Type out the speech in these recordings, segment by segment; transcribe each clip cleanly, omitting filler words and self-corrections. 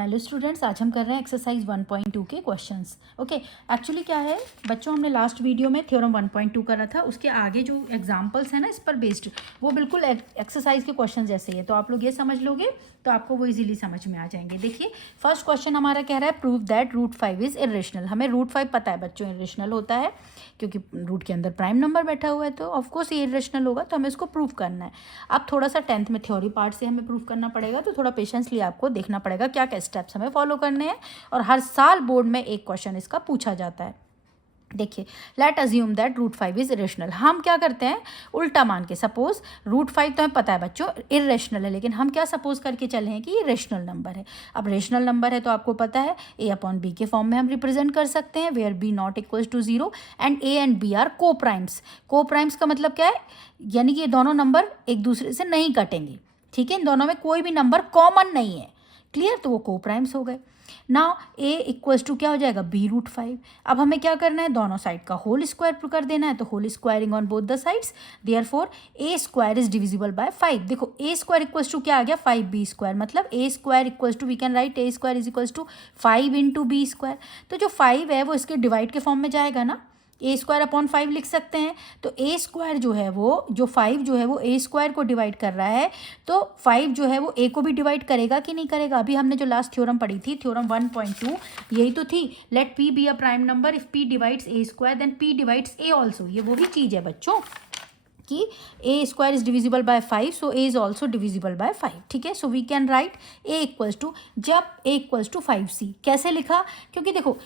Hello students, आज हम कर रहे हैं एक्सरसाइज 1.2 के क्वेश्चंस। ओके, एक्चुअली क्या है बच्चों, हमने लास्ट वीडियो में थ्योरम 1.2 करा था, उसके आगे जो एग्जांपल्स हैं ना इस पर बेस्ड, वो बिल्कुल एक्सरसाइज के क्वेश्चन जैसे ही है। तो आप लोग ये समझ लोगे तो आपको वो इजीली समझ में आ जाएंगे। देखिए, फर्स्ट क्वेश्चन हमारा कह रहा है प्रूव दैट √5 इज इरेशनल। हमें √5 पता है बच्चों इरेशनल होता है, क्योंकि रूट के अंदर प्राइम नंबर बैठा हुआ है, तो ऑफकोर्स ये इरेशनल होगा, तो हमें इसको प्रूव करना है। अब थोड़ा सा 10th में थ्योरी पार्ट से हमें प्रूव करना पड़ेगा, तो थोड़ा पेशेंसली आपको देखना पड़ेगा क्या क्या स्टेप्स हमें फॉलो करने हैं। और हर साल बोर्ड में एक क्वेश्चन इसका पूछा जाता है। देखिए, late assume that √5 is irrational. हम क्या करते हैं, उल्टा मान के, सपोज √5 तो हमें पता है बच्चों इरेशनल है, लेकिन हम क्या सपोज करके चले हैं कि ये रेशनल नंबर है। अब रेशनल नंबर है तो आपको पता है a/b के फॉर्म में हम रिप्रेजेंट कर सकते हैं, where b not equals to 0 and a and b are coprimes. Coprimes का मतलब क्या है, यानी कि ये दोनों नंबर एक दूसरे से नहीं कटेंगे। ठीक है, इन दोनों में कोई भी नंबर कॉमन नहीं है। क्लियर, तो वो को प्राइम्स हो गए। नाउ a इक्वल्स टू क्या हो जाएगा, b√5। अब हमें क्या करना है, दोनों साइड का होल स्क्वायर कर देना है, तो whole squaring on both the sides, therefore a square is divisible by 5। देखो a स्क्वायर इक्वल्स टू क्या आ गया, 5b², मतलब a square equals to we can write a square is equals to 5 into b square. तो जो 5 है वो इसके divide के फॉर्म में जाएगा ना, a² लिख सकते हैं। तो a स्क्वायर जो है वो, जो 5 जो है वो a स्क्वायर को डिवाइड कर रहा है, तो 5 जो है वो a को भी डिवाइड करेगा कि नहीं करेगा। अभी हमने जो लास्ट थ्योरम पढ़ी थी, थ्योरम 1.2, यही तो थी, let p be a prime number if p divides a² then p divides a also. ये वो भी चीज़ है बच्चों कि a² is divisible by 5, so a is also divisible by 5। ठीक है, so we can write a equals to, जब a इक्वल्स टू 5c। कैसे लिखा, क्योंकि देखो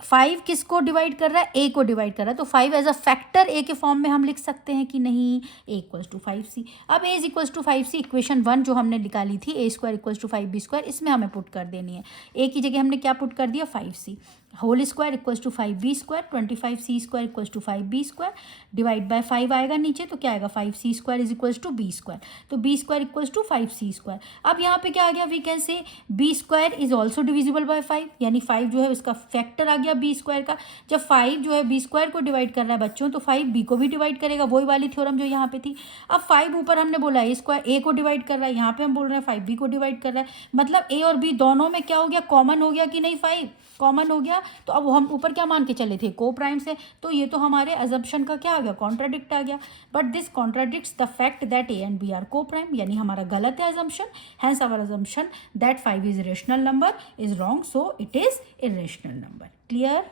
5 किसको डिवाइड कर रहा है, a को डिवाइड कर रहा है, तो 5 एज अ फैक्टर a के फॉर्म में हम लिख सकते हैं कि नहीं, a इक्वल्स टू 5c। अब a is equals to 5c, equation 1 जो हमने निकाली थी a² इक्वल्स टू 5b², इसमें हमें पुट कर देनी है। a की जगह हमने क्या पुट कर दिया, 5c। Whole square equals to 5b², 25c² equals to 5b², divide by 5 आएगा नीचे, तो क्या आएगा, 5c² is equals to b², तो b² इक्वल्स टू 5c²। अब यहाँ पे क्या आ गया, we can say b² is also divisible by 5, यानी 5 जो है उसका फैक्टर आ गया b² का। जब 5 जो है b² को डिवाइड कर रहा है बच्चों, तो 5 b को भी डिवाइड करेगा, वही वाली थ्योरम जो यहाँ पे थी। अब 5 ऊपर हमने बोला a² a को डिवाइड कर रहा है, यहाँ पे हम बोल रहे हैं 5b को डिवाइड कर रहा है, मतलब a और b दोनों में क्या हो गया, कॉमन हो गया कि नहीं, 5 कॉमन हो गया। तो अब हम ऊपर क्या मान के चले थे, को प्राइम से, तो ये तो हमारे अजम्पशन का क्या आ गया, कॉन्ट्राडिक्ट आ गया। But this contradicts the fact that a and b are coprime, यानी हमारा गलत है assumption. Hence our assumption that 5 is rational number is wrong, so it is irrational number. Clear.